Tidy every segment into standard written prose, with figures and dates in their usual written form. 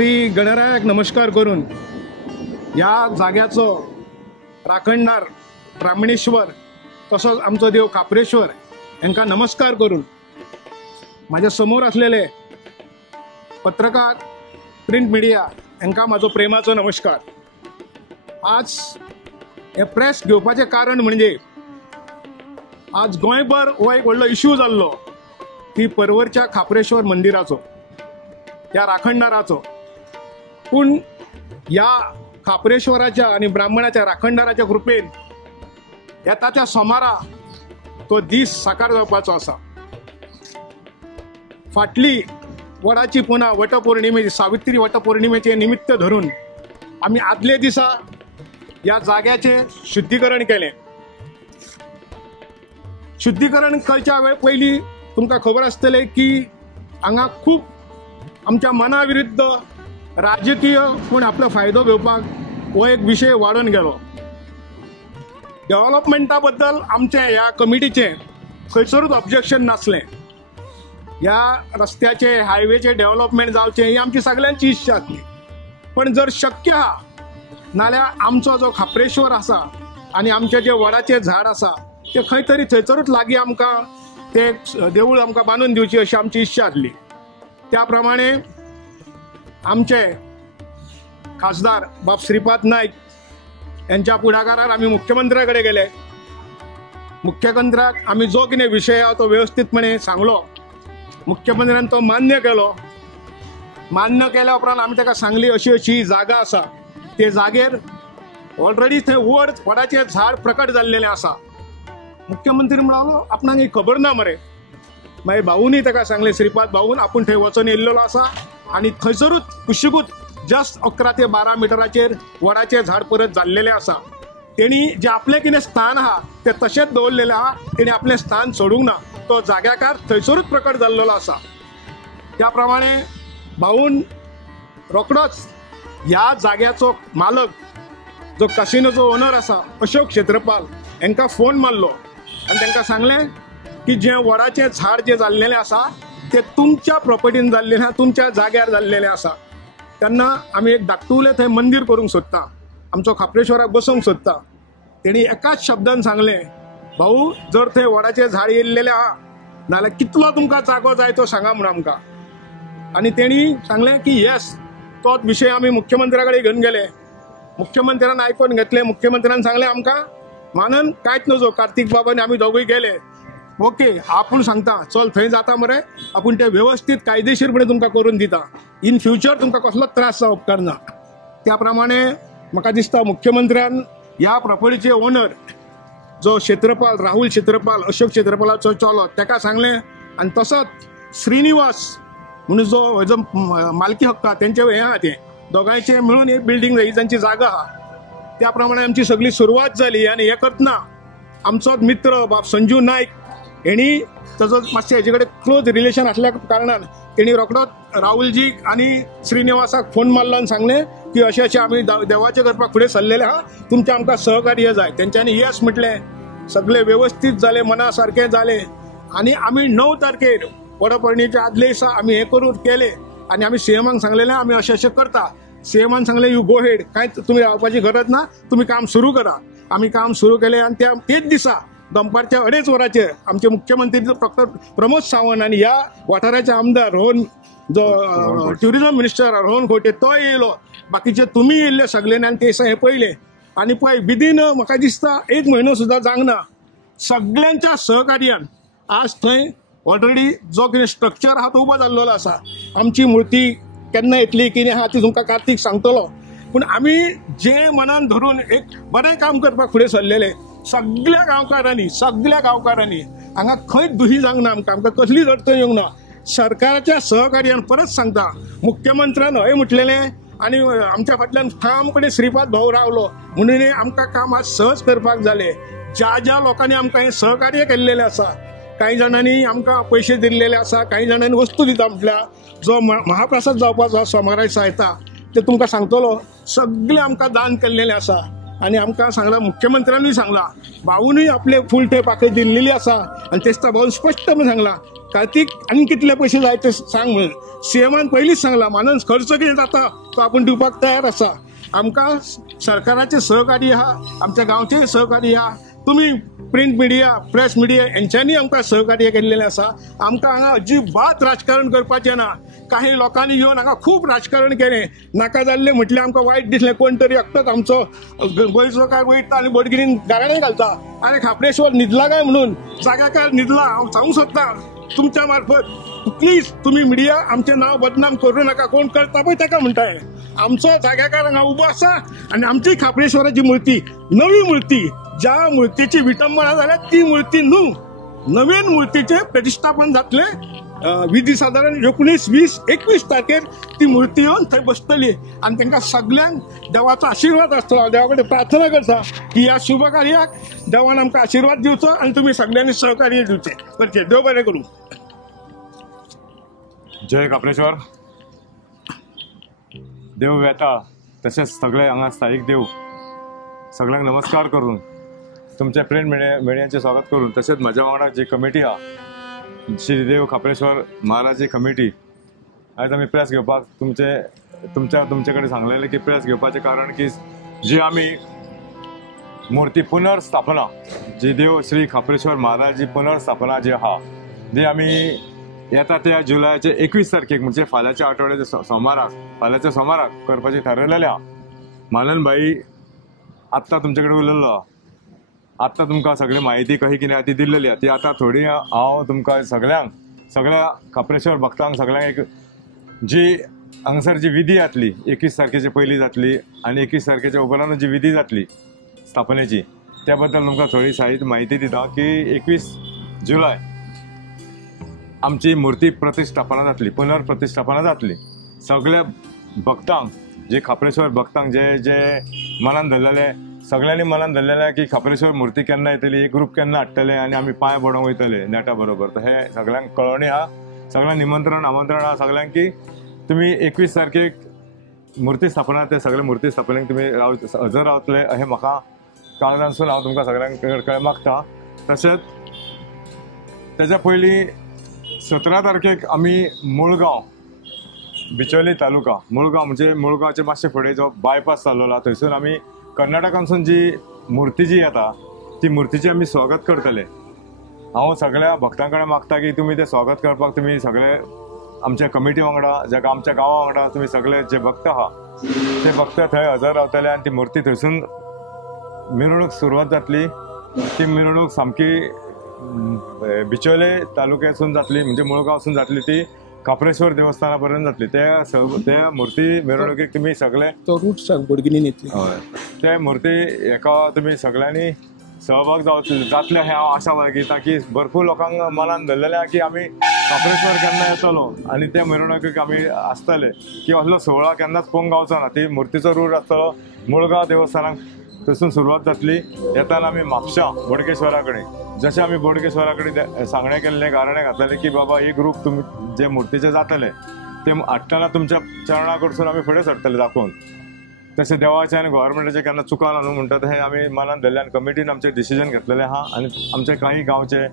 श्री गणरायाक नमस्कार करून ह्या जाग्याचो राखणदार ब्राह्मणेश्वर तसोच आमचो देव कापरेश्वर यांका नमस्कार करून माझ्या समोर असलेले पत्रकार प्रिंट मीडिया यांका माझो प्रेमाचो नमस्कार। आज हे प्रेस घेवपाचे कारण म्हणजे आज गोंयभर हो एक व्हडलो इश्यू जाल्लो की परवरच्या खापरेश्वर मंदिराचो या राखणदाराचो। पूण या खापरेश्वराच्या आणि ब्राह्मणाच्या राखणदाराच्या कृपेन येताच्या सोमारा तो दीस साकार जावपाचो आसा। फाटली वडाची पुना वटपौर्णिमेची सावित्री वटपौर्णिमेचे निमित्त धरून आम्ही आदले दिसा या जाग्याचे शुद्धीकरण केले। शुद्धीकरण करच्या वेळ पयली तुमकां खबर आसतले की हांगा खूब आमच्या मना विरुद्ध राजकीय कोण आपलो फायदो घेवपाक हो एक विषय वाडून गेलो। डेव्हलपमेंटा बद्दल आमच्या ह्या कमिटीचे खंयसरूच ऑब्जेक्शन नासले। या रस्त्याचे हायवेचे डेव्हलपमेंट जावचे ही आमची सगळ्यांची इच्छा आसली। पण जर शक्य हा नाल्यार आमचो जो खापरेश्वर आसा आणि आमचे जे वडाचे झाड आसा ते खंय तरी थंयसरूच लागीं आमकां ते देवूळ आमकां बांदून दिवची अशी आमची इच्छा आसली। त्या प्रमाणे आमचे खासदार बाब श्रीपाद नाईक यांच्या पुढाकारान आम्ही मुख्यमंत्र्याकडे गेले। मुख्यमंत्र्याक आम्ही जो कितें विषय हा तो व्यवस्थितपणे सांगलो। मुख्यमंत्र्यान तो मान्य केलो। मान्य केल्या उपरांत आमी ताका सांगली अशी अशी जागा आसा, ते जागेर ऑलरेडी थंय वडाचें झाड प्रकट जाल्लेलें आसा। मुख्यमंत्री म्हणालो आपणाक ही खबर ना मरे। मागीर भाऊनी ताका सांगले श्रीपाद भाऊन आपूण थंय वचून येयल्लो आसा आणि थंयसरूच कुशिकूच जस्ट 11 ते 12 मिटराचेर वडाचें झाड परत जाल्लेलें आसा। तेणी जे आपलें कितें स्थान आहा ते तशेंच दवरलेलें आहा। तेणी आपलें स्थान सोडूंक ना, तो जाग्याकार थंयसरूच प्रकट जाल्लो आसा। त्या प्रमाणे भाऊन रोखडोच ह्या जाग्याचो मालक जो कसिनोचो ओनर आसा अशोक क्षेत्रपाल हांकां फोन मारलो आनी तांकां सांगलें की जे वडाचें झाड जे जाल्लेलें आसा ते तुमच्या प्रॉपर्टीन जाल्लेलें आसा, तुमच्या जाग्यार जाल्लेलें आसा। तेन्ना आमी एक धाकटुलें थंय मंदीर करूंक सोदता, आमचो खापरेश्वराक बसोवंक सोदता। तेणी एकाच शब्दान सांगलें भाऊ जर थंय वडाचें झाड येयल्लेलें आहा नाल्यार कितलो तुमकां जागो जाय तो सांगा म्हणून आमकां। आनी तेणी सांगलें की येस, तोच विशय आमी मुख्यमंत्र्या कडेन घेवन गेले। मुख्यमंत्र्यान आयकून घेतलें। मुख्यमंत्र्यान सांगलें आमकां मानन कांयच नजो। कार्तिक बाब आनी आमी दोगूय गेले। ओके आपूण सांगता चल थंय जाता मरे, आपूण ते व्यवस्थित कायदेशीरपणे तुमकां करून दिता। इन फ्युचर तुमकां कसलो त्रास जावप उपकारना। त्या प्रमाणे म्हाका दिसता मुख्यमंत्र्यान ह्या प्रॉपर्टीचे ओनर जो क्षेत्रपाल राहुल क्षेत्रपाल अशोक क्षेत्रपालाचो चलो ताका सांगलें आनी तसोच श्रीनिवास म्हणून जो हेजो मालकी हक्क तेंचे हें आहा तें दोगांयचे मेळून एक बिल्डींग ही तांची जागा आहा। त्या प्रमाणे आमची सगळी सुरवात जाली आनी हे करतना आमचो मित्र बाब संजू नायक हेणी ताजो मातशें हेजे कडेन क्लोज रिलेशन आसल्या कारणान तेणी रोखडोच राहुलजीक आनी श्रीनिवासाक फोन मारलो आनी सांगलें की अशें अशें आमी देवाचें करपाक फुडें सरलेले आहा, तुमचें आमकां सहकार्य जाय। तेंच्यांनी येस म्हटलें, सगळें व्यवस्थीत जालें, मना सारकें जालें आनी आमी 9 तारखेर वडपौर्णिमेच्या आदले दिसा आमी हें करून केलें आनी आमी सीएमाक सांगलेलें आमी अशें अशें करता। सीएमान सांगलें यू गो हेड, कांयच तुमी रावपाची गरज ना, तुमी काम सुरू करा। आमी काम सुरू केलें आनी तेच दिसा दनपारच्या 2:30 वरांचेर आमचे मुख्यमंत्री डॉक्टर प्रमोद सावंत आणि ह्या वाठाराचे आमदार रोहन जो ट्युरिझम मिनिस्टर रोहन खोटे तो येयलो। बाकीचे तुमी येयल्ले सगळ्यांनी आनी ते दिसा हे पळयले आनी पळय विदीन म्हाका दिसता 1 म्हयनो सुद्दां जावंक ना सगळ्यांच्या सहकार्यान आज थंय ऑलरेडी जो कितें स्ट्रक्चर आहा तो उबो जाल्लो आसा। आमची मूर्ती केन्ना येतली कितें आहा ती तुमकां कार्तिक सांगतलो। पूण आमी जे मनान धरून एक बरें काम करपाक फुडें सरलेले सगळ्या गांवकारांनी हांगा खंयच दुही जावंक ना। आमकां कसलीच अडचण येवंक ना। सरकाराच्या सहकार्यान परत सांगता मुख्यमंत्र्यान हय म्हटलेलें आनी आमच्या फाटल्यान ठामपणे श्रीपाद भाऊ रावलो म्हणून आमकां काम आज सहज करपाक जालें। ज्या लोकांनी आमकां हें सहकार्य केल्लेलें आसा, कांय जाणांनी आमकां पयशे दिल्लेले आसा, कांय जाणांनी वस्तू दिता म्हटल्यार जो महाप्रसाद जावपाचो सोमारा दिसा येता ते तुमकां सांगतलो सगळें आमकां दान केल्लेलें आसा। आणि आमकां सांगला मुख्यमंत्र्यांनी सांगला भाऊनय आपले फूल ते पाकळी दिल्लेली आसा आणि तेच भाऊन स्पष्टपणे सांगला कार्तिक आनी कितले पयशे जाय ते सांग म्हणून सीएमान पयलींच सांगला मानन खर्च कितें जाता तो आपूण दिवपाक तयार आसा. आमकां सरकाराचे सहकार्य आहा, आमच्या गांवचेय सहकार्य आहा, तुमी प्रिंट मिडिया प्रेस मिडिया यांच्यानी आमकां सहकार्य केल्लेलें आसा. आमकां हांगा अजिबात राजकारण करपाचें ना. काही लोकांनी येवन हांगा खूब राजकारण केलें, नाका जाल्लें म्हटलें आमकां वायट दिसलें. कोण तरी एकटोच आमचो गोंयचो काय वयता आनी बोडगिणीन गाराणें घालता. आरे खापडेश्वर न्हिदला काय म्हणून जागाकार न्हिदला. हांव सांगूंक सोदतां तुमच्या मार्फत प्लीज तुम्ही मिडिया आमचें नांव बदनाम करूं नाका. कोण करता पळय ताका म्हणटाय. आमचो जागाकार हांगा उबो आसा आनी आमची खापडेश्वराची मुर्ती नवी मुर्ती, ज्या मुर्तीची विटंबना जाल्या ती मुर्ती न्हू, नवीन मुर्तीचे प्रतिष्ठापन जातले. विधी साधारण 19, 20, 21 तारखेर ती मुर्ती येवन थंय बसतली आनी तांकां सगळ्यांक देवाचो आशिर्वाद आसतलो. देवा कडेन प्रार्थना करता की ह्या शुभ कार्याक देवान आमकां आशिर्वाद दिवचो आनी तुमी सगळ्यांनी सहकार्य दिवचें करचें. देव बरें करूं. जय खापडेश्वर. देव वेताळ तशेंच सगळे हांगा स्थायीक देव सगळ्यांक नमस्कार करून तुमच्या प्रिंट मिडियाचें स्वागत करून तशेंच म्हज्या वांगडा जी कमिटी आहा श्रीदेव खापडेश्वर महाराज कमिटी, आयज आमी प्रेस घेवपाक तुमचे कडेन सांगलेलें की प्रेस घेवपाचें कारण की जी आमी मुर्ती पुनर्स्थापना जी देव श्री खापडेश्वर महाराज पुनर्स्थापना जी आहा जी आमी येता त्या जुलयाचे 21 तारखेक म्हणजे फाल्यांच्या आठवड्याच्या सोमाराक करपाचें थारायलेलें आहा. मानन भाई आत्तां तुमचे कडेन उलयल्लो, आत्तां तुमकां सगळी म्हायती कशी कितें आहा ती दिल्लेली आहा. ती आतां थोडी हांव तुमकां सगळ्या खापडेश्वर भक्तांक सगळ्यांक एक जी हांगासर जी विधी जातली 21 तारखेचे पयलीं जातली आनी 21 तारखेच्या उपरांत जी विधी जातली स्थापनेची त्या बद्दल तुमकां थोडी म्हायती दिता की 21 जुलय आमची मुर्ती प्रतिष्ठापना जातली, पुनर्प्रतिष्ठापना जातली. सगळ्या भक्तांक जे खापडेश्वर भक्तांक जे मनान धरलेले सगळ्यांनी मनान धरलेलें की खापडेश्वर मुर्ती केन्ना येतली, एक ग्रूप केन्ना हाडटले आनी आमी पांय पडोवंक वयतले नेटा बरोबर. तर हे सगळ्यांक कळोवणी आहा, सगळ्यांक निमंत्रण आमंत्रण आहा सगळ्यांक की तुमी 21 तारखेक मुर्ती स्थापना ते सगळे मुर्ती स्थापनेक तुमी हजर रावतले अशें म्हाका काळजानसून हांव तुमकां सगळ्यांक मागता. तशेंच तेच्या पयलीं 17 तारखेक आमी मुळगांव बिचोली तालुका मुळगांव म्हणजे मुळगांवचे मातशे फुडें जो बायपास चाललेलो आहा थंयसून आमी कर्नाटकांसून जी मुर्ती जी येता ती मुर्तीची आमी स्वागत करतले. हांव सगळ्या भक्तां कडेन मागता की तुमी ते स्वागत करपाक तुमी सगळे आमच्या कमिटी वांगडा आमच्या गांवा वांगडा तुमी सगळे जे भक्त आहा ते भक्त थंय हजर रावतले आनी ती मुर्ती थंयसून मिरवणूक सुरवात जातली. ती मिरवणूक सामकी बिचोले तालुक्यासून जातली म्हणजे मुळगांवसून जातली ती खापडेश्वर देवस्थाना पर्यंत जातली. त्या मुर्ती मिरवणुकीक तुमी सगळे तो रूट सांग बोडगिणीन येतली. ते मुर्ती हेका तुमी सगळ्यांनी सहभाग जातले हे हांव आशा बाळगिता की भरपूर लोकांक मनान धरलेलें की आमी खापडेश्वर केन्ना येतलो आनी ते मिरवणुकीक आमी आसतले की असलो सोहळा केन्नाच पळोवंक गावचो ना. ती मुर्तीचो रूट आसतलो मुळगांव देवस्थानाक थंयसून सुरवात जातली. येताना आमी म्हापशां बोडगेश्वरा कडेन जशें आमी बोडगेश्वरा कडेन सांगणें केल्लें गाराणें घातलेलें की बाबा ही ग्रूप तुमी जे मुर्तीचे जातले ते हाडटना तुमच्या चरणा कडसून आमी फुडें सरतले दाखोवन. तशें देवाचें आनी गव्हर्मेंटाचें केन्ना चुकना न्हू म्हणटा हें आमी मनान धरलें आनी कमिटीन आमचें डिसिजन घेतलेलें आहा आनी आमचे काही गांवचे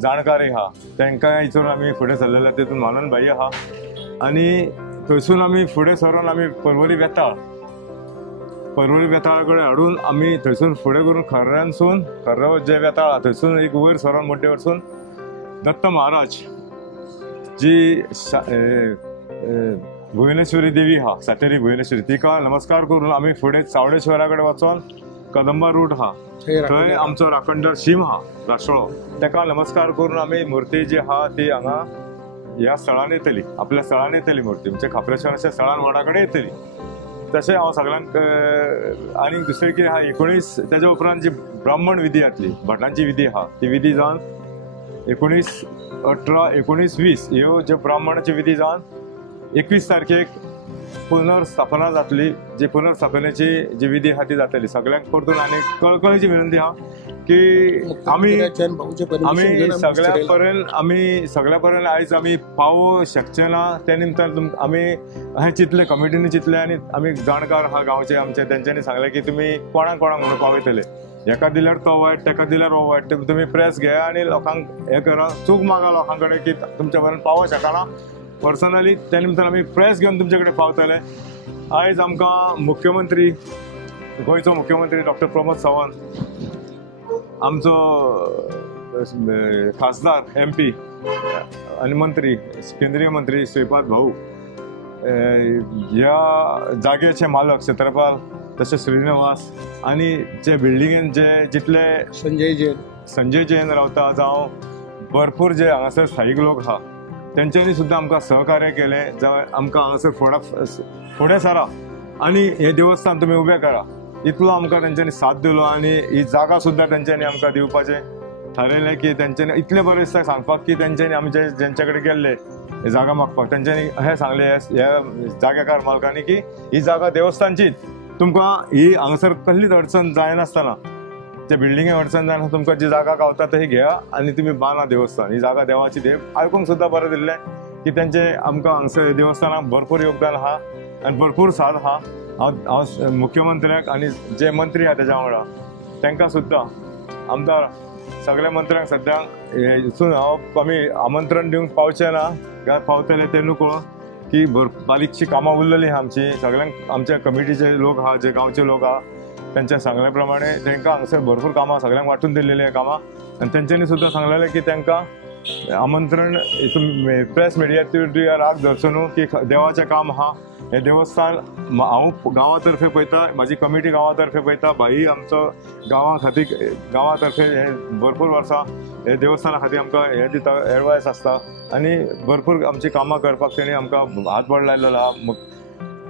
जाणकारी आहा तांकां हितून आमी फुडें सरलेले. तितून मानन भाई आहा आनी थंयसून आमी फुडें सरून आमी पर्वरी बेताळ कडेन हाडून आमी थंयसून फुडें करून खर्रो जे बेताळ आहा थंयसून एक वयर सरून मोड्डे वरसून दत्त महाराज जी भुवनेश्वरी देवी आहा सातेरी भुवनेश्वरी तिका नमस्कार करून आमी फुडें चावडेश्वरा कडेन वचोन कदंबा रूट आहा थंय आमचो राखणदार शिम आहा रासोळो ताका नमस्कार करून आमी मुर्ती जी आहा ती हांगा ह्या स्थळान येतली, आपल्या स्थळान येतली मुर्ती म्हणजे खापडेश्वर अशा स्थळान वाडा कडेन येतली. तशें हांव सगळ्यांक आनी दुसरें कितें आहा 19 तेच्या उपरांत जी ब्राह्मण विधी जातली भटांची विधी आहा ती विधी जावन 19, 18, 19, 20 ह्यो ज्यो ब्राह्मणाची विधी जावन 21 तारखेक पुनर्स्थापना जातली. जी पुनर्स्थापनेची जी विधी आहा ती जातली. सगळ्यांक परतून आनी कळकळीची विनंती आहा की आमी सगळ्या पर्यंत आयज आमी पावोवंक शकचे ना. ते निमतान आमी हें चिंतलें कमिटीनी चिंतलें आनी आमी जाणकार आहा गांवचे आमचे तेंच्यांनी सांगलें की तुमी कोणाक म्हणून पावयतले एका दिल्यार तो वायट तेका दिल्यार हो वायट तुम्ही प्रेस घ्या आणि लोकांक हे करा चूक मागा लोकां कडेन की तुमच्या पर्यंत पावो शकना पर्सनली त्या निमतान आमी प्रेस घेवन तुमचे कडेन पावतले आयज आमकां मुख्यमंत्री गोंयचो मुख्यमंत्री डॉक्टर प्रमोद सावंत आमचो खासदार MP आणि मंत्री केंद्रीय मंत्री श्रीपाद भाऊ ह्या जागेचे मालक क्षेत्रपाल तसेच श्रीनिवास आणि जे बिल्डिंगेन जे जितले संजय जैन रावता जावं भरपूर जे हांगासर स्थायीक लोक आहा तेंच्यांनी सुद्दां आमकां सहकार्य केलें जावं आमकां हांगासर फुडें सरा आनी हे देवस्थान तुमी उबें करा इतलो आमकां तेंच्यांनी साथ दिलो आनी ही जागा सुद्दां तेंच्यांनी आमकां दिवपाचें थारायलें की तेंच्यांनी इतले बरें दिसता सांगपाक की तेंच्यांनी आमी जेंच्या कडेन गेल्ले ही जागा मागपाक तेंच्यांनी अशें सांगलें ह्या जाग्याकार मालकांनी की ही जागा देवस्थानचीच तुमकां ही हांगासर कसलीच अडचण जायनासतना त्या बिल्डिंगे अडचण जायना तुमकां जी जागा गावता ती घेया आनी तुमी बांदा देवस्थान ही जागा देवाची देव आयकूंक सुद्दां बरें दिल्लें की तेंचे आमकां हांगासर देवस्थानाक भरपूर योगदान आहा आनी भरपूर साथ आहा हांव मुख्यमंत्र्याक आनी जे मंत्री आहा तेज्या वांगडा तांकां सुद्दां आमदार सगळ्या मंत्र्यांक सद्याक हितून हांव आमी आमंत्रण दिवंक पावचे ना काय पावतले ते न्हू कळो की बारीकशी कामां उरलेली आहा आमची सगळ्यांक आमच्या कमिटीचे लोक आहा जे गांवचे लोक आहा त्यांच्या सांगल्या प्रमाणे तांकां हांगासर भरपूर कामां सगळ्यांक वांटून दिल्लेली कामां आनी तेंच्यांनी सुद्दां सांगलेलें की तांकां आमंत्रण हितून प्रेस मिडिया राग धरचो न्हू की देवाचें काम आहा हे देवस्थान हांव गांवा तर्फे पळयता म्हाजी कमिटी गांवा तर्फे पळयता भाई आमचो गांवा खातीर गांवा तर्फे हे भरपूर वर्सां हे देवस्थाना खातीर आमकां हे दिता एडवायस आसता आनी भरपूर आमची कामां करपाक तेणी आमकां हातबळ लायलेलो आहा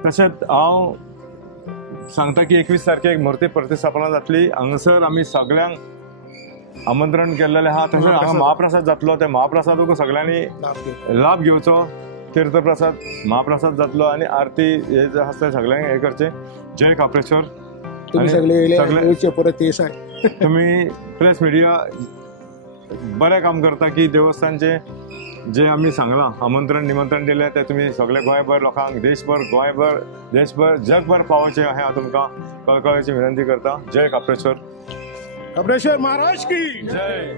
तशेंच हांव सांगता की 21 तारखेक मूर्ती प्रतिस्थापना जातली हांगासर आमी सगळ्यांक आमंत्रण केल्लेलें आहा तशेंच हांगा महाप्रसाद जातलो त्या महाप्रसादूक सगळ्यांनी लाभ घेवचो तीर्थप्रसाद महाप्रसाद जातलो आनी आरती हे जे आसता सगळ्यांक हे करचें जय काप्रेश्वर तुम्ही प्रेस मिडिया बरें काम करता की देवस्थानचे जे आमी सांगलां आमंत्रण निमंत्रण दिलें ते तुमी सगळे गोंयभर लोकांक देशभर जगभर पावोवचें अशें हांव तुमकां कळकळेची विनंती करता जय काप्रेश्वर काप्रेश्वर महाराज की जय.